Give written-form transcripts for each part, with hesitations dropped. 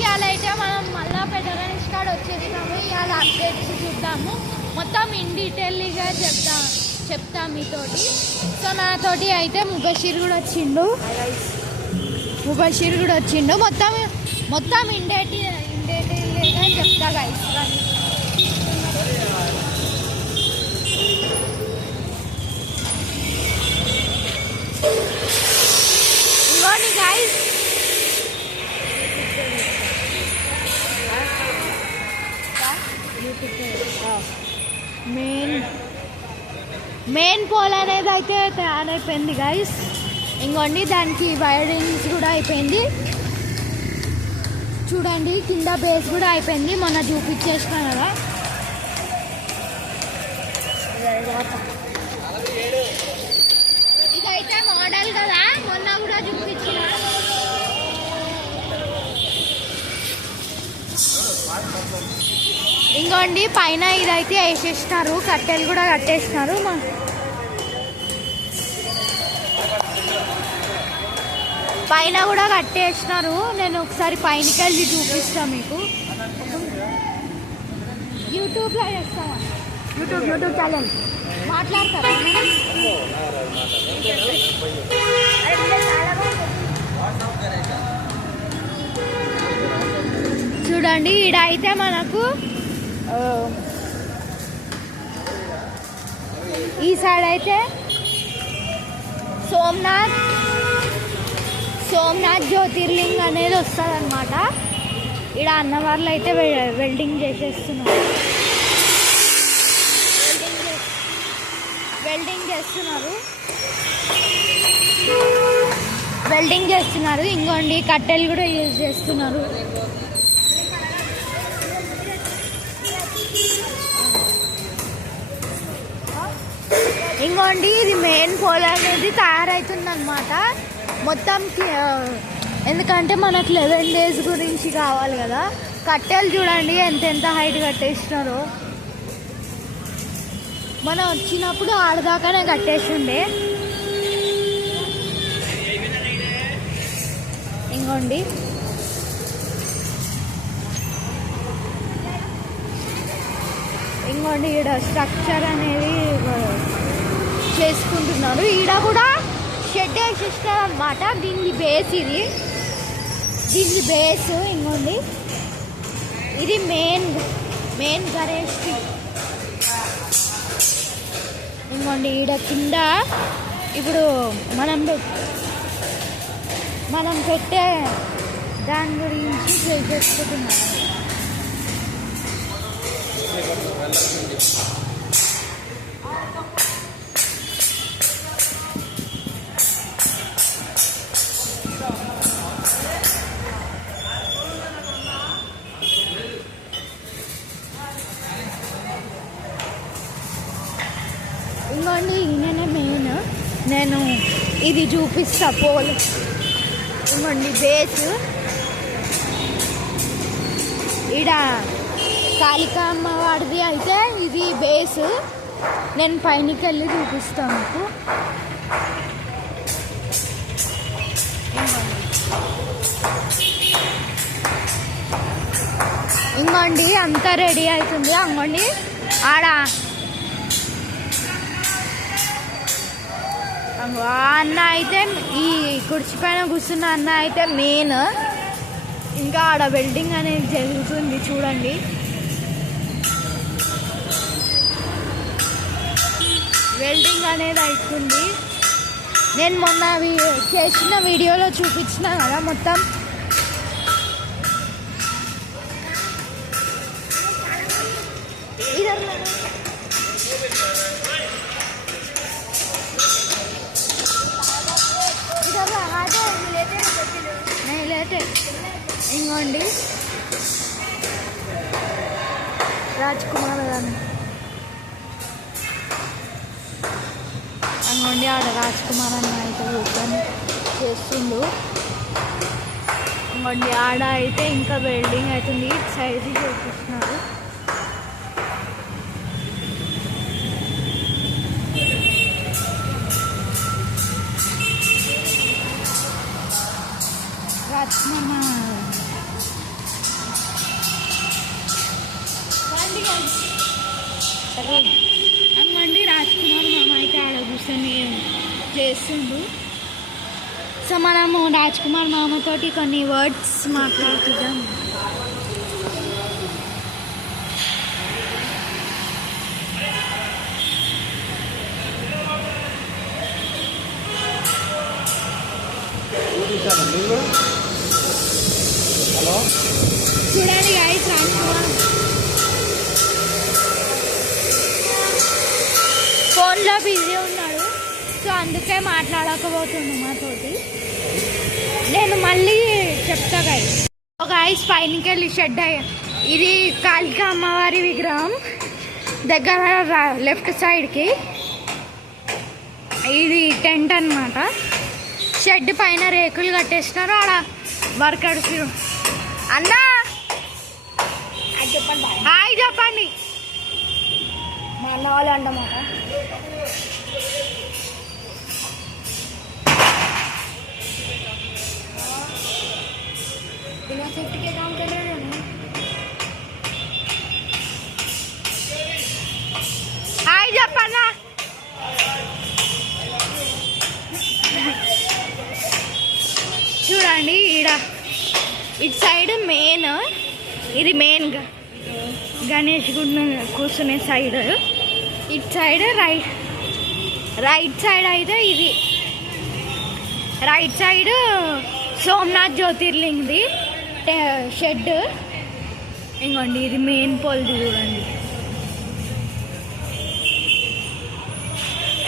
ఇవాళ అయితే మనం మళ్ళా పెద్దగణేష్ కాడ వచ్చేసినాము. ఇవాళ అప్డేట్స్ చూద్దాము, మొత్తం ఇన్ డీటెయిల్గా చెప్తా మీతోటి. సో నాతోటి అయితే ముబషీర్ కూడా వచ్చిండు, మొత్తం ఇన్ డీటెయిల్గా చెప్తా గైస్. ఇవ్వండి గైస్, మెయిన్ పోల్ అనేది అయితే తయారైపోయింది గైస్. ఇంకోండి దానికి వైరింగ్స్ కూడా అయిపోయింది. చూడండి కింద బేస్ కూడా అయిపోయింది, మొన్న చూపించేసిన కదా. ఇదైతే మోడల్ కదా, మొన్న కూడా చూపించిన. ఇంకోండి పైన ఇదైతే వేసేసినారు, కట్టెలు కూడా కట్టేసినారు. పైన కూడా కట్టేసినారు. నేను ఒకసారి పైనకి వెళ్ళి చూపిస్తాను మీకు. యూట్యూబ్లో చేస్తాను, యూట్యూబ్ ఛానల్ మాట్లాడతారా? చూడండి ఈడ అయితే మనకు ఈ సైడ్ అయితే సోమనాథ్ జ్యోతిర్లింగ్ అనేది వస్తుంది అనమాట. ఇక్కడ అన్నవాళ్ళు అయితే వెల్డింగ్ చేస్తున్నారు. ఇంకోండి కట్టెలు కూడా యూజ్ చేస్తున్నారు. ఇంకోండి ఇది మెయిన్ పోల్ అనేది తయారవుతుందన్నమాట మొత్తం. ఎందుకంటే మనకు 11 days గురించి కావాలి కదా. కట్టెలు చూడండి ఎంత హైట్ కట్టేసినారో. మనం వచ్చినప్పుడు ఆడదాకానే కట్టేసిండే. ఇంకోండి ఈడ స్ట్రక్చర్ అనేది చేసుకుంటున్నారు. ఈడ కూడా షెడ్ వేసిస్తారు అనమాట. దీని బేస్ ఇంకోండి ఇది మెయిన్ గణేష్కి. ఇంకోండి ఈడ కింద ఇప్పుడు మనం పెట్టే దాని గురించి చేసుకుంటున్నాం. ఇంకోండి ఈయననే మెయిన్. నేను ఇది చూపిస్తా పోల్. ఇంకోండి బేస్ ఈడ కాళికామ్మ వాడిది అయితే ఇది బేస్. నేను పైనకి వెళ్ళి చూపిస్తాను మీకు. ఇంకోండి అంతా రెడీ అవుతుంది. అంగోండి ఆడ అన్న అయితే ఈ కుర్చీ పైన కూర్చున్న అన్న అయితే మెయిన్. ఇంకా ఆడ వెల్డింగ్ అనేది జరుగుతుంది చూడండి. వెల్డింగ్ అనేది అవుతుంది. నేను మొన్న చేసిన వీడియోలో చూపించిన కదా మొత్తం. ఇంకోండి రాజ్ కుమార్ గారు, అంగోండి ఆడ రాజ్ కుమార్ అన్న అయితే ఓపెన్ చేస్తుండు. ఇంకోండి ఆడ అయితే ఇంకా వెల్డింగ్ అవుతుంది. ఇటు సైడ్ చూపిస్తున్నారు. రాజ్ కుమార్ అంగండి రాజ్ కుమార్ మామ అయితే ఆడ కూర్చొని చేస్తుండు. సో మనము రాజ్ కుమార్ మామతోటి కొన్ని వర్డ్స్ మాట్లాడుతున్నాం. హలో చూడండి గైస్, రాజ్ కుమార్ ఫోన్లో బిజీ ఉన్నాడు. సో అందుకే మాట్లాడకపోతుండు మాతోటి. నేను మళ్ళీ చెప్తా గైస్. గైస్ పైనకి వెళ్ళి షెడ్ ఇది కాళికా అమ్మవారి విగ్రహం దగ్గర లెఫ్ట్ సైడ్కి ఇది టెంట్ అన్నమాట. షెడ్ పైన రేకులు కట్టేసినారు. ఆడ వర్కర్స్ అన్నా చెప్పండి హాయ్ చెప్పండి. మా అన్న వాళ్ళు అంటమాట. बिना सेफ्टी के काम कर रहे हैं. హాయ్ చెప్పన్నా. చూడండి ఈడ ఇటు సైడ్ మెయిన్, ఇది మెయిన్ గణేష్ గుడి కూర్చునే సైడ్. ఇటు సైడ్ రైట్ సైడ్ అయితే ఇది రైట్ సైడ్ సోమనాథ్ జ్యోతిర్లింగ్ది షెడ్. ఇంకోండి ఇది మెయిన్ పోల్ది చూడండి.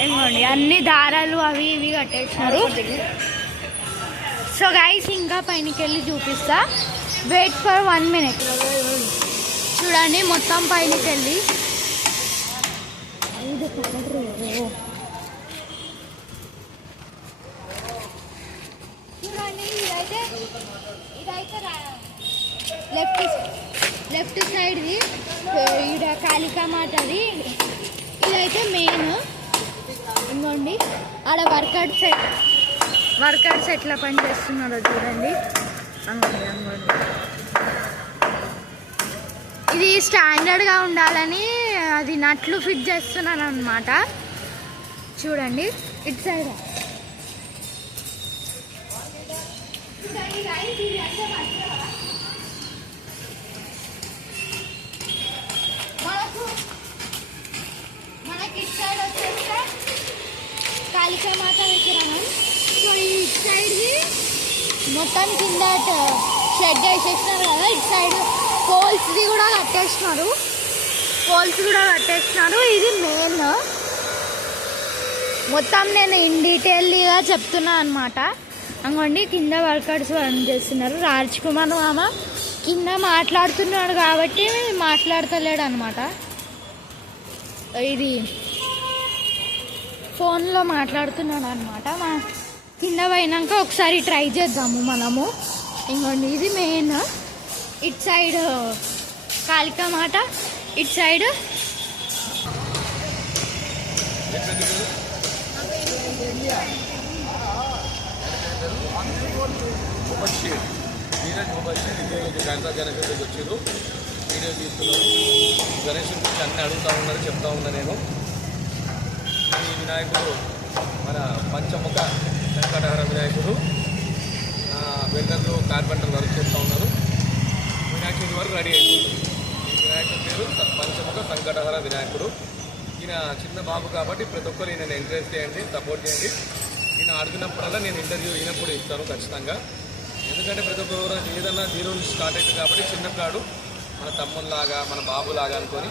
ఇంకోండి అన్ని దారాలు అవి ఇవి కట్టేసినారు. సో గైస్ ఇంకా పైనకి వెళ్ళి చూపిస్తా. Wait for 1 minute. చూడండి మొత్తం పైనకి వెళ్ళి చూడండి. ఇదైతే లెఫ్ట్ సైడ్ది ఈడ కాళికా మాతది. ఇదైతే మెయిన్. ఇంకోండి ఆడ వర్కర్స్ ఎట్లా పని చేస్తున్నారో చూడండి. అంగోండి ఇది స్టాండర్డ్గా ఉండాలని అది నట్లు ఫిట్ చేస్తున్నాను అనమాట. చూడండి ఇటు సైడ్ మనకి ఇటు సైడ్ వచ్చేస్తే కాళికా మాత విగ్రహం. సో ఇటు సైడ్ది మొత్తం కింద షెడ్ వేసేసినారు కదా. ఇటు సైడ్ పోల్స్ది కూడా కట్టేసినారు. ఇది మెయిన్. మొత్తం నేను ఇన్ డీటెయిల్గా చెప్తున్నా అనమాట. అంగోండి కింద వర్కర్స్ పని చేస్తున్నారు. రాజ్ కుమార్ మామ కింద మాట్లాడుతున్నాడు కాబట్టి మాట్లాడతలేడు అనమాట. ఇది ఫోన్లో మాట్లాడుతున్నాడు అనమాట. మా కింద పోయినాక ఒకసారి ట్రై చేద్దాము మనము. ఇంకోండి ఇది మెయిన్. ఇటు సైడ్ కాళికా మాత, ఇటు సైడ్ గణేష్ వచ్చారు. వీడియో తీస్తున్నారు. గణేష్ గురించి అన్నీ అడుగుతూ ఉన్నారు, చెప్తా ఉన్నా నేను. ఈ వినాయకుడు మన పంచముఖ వెంకటహర వినాయకుడు. వెంకటలో కార్పెంటర్ వర్క్ చేస్తూ ఉన్నారు. వినాయకుడి వరకు రెడీ అయిపోతుంది. ఈ వినాయకుడి పేరు పంచముఖ సంకటహర వినాయకుడు. ఈయన చిన్న బాబు కాబట్టి ప్రతి ఒక్కరు ఈయన ఎంకరేజ్ చేయండి, సపోర్ట్ చేయండి. ఈయన ఆడుతున్నప్పుడల్లా నేను ఇంటర్వ్యూ ఈయనప్పుడు ఇస్తాను ఖచ్చితంగా. ఎందుకంటే ప్రతి ఒక్కరు ఏదన్నా జీరో నుంచి స్టార్ట్ అవుతుంది కాబట్టి చిన్నపిల్లాడు మన తమ్ముళ్ళలాగా మన బాబులాగా అనుకొని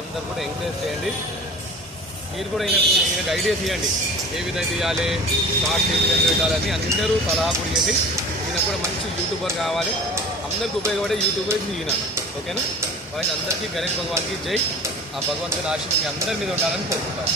అందరు కూడా ఎంకరేజ్ చేయండి. మీరు కూడా ఈయనకు ఐడియాస్ ఇవ్వండి, ఏ విధంగా తీయాలి, షార్ట్స్ ఏ విధంగా పెట్టాలని అందరూ సలహా కూడా ఇవ్వండి. ఈయన కూడా మంచి యూట్యూబర్ కావాలి, అందరికి ఉపయోగపడే యూట్యూబర్ ఈయన. ఓకేనా? వాళ్ళకి అందరికీ గణేష్ భగవాన్కి జై. ఆ భగవంతుని ఆశీర్వాదం మీ అందరి మీద ఉండాలని కోరుకుంటాను.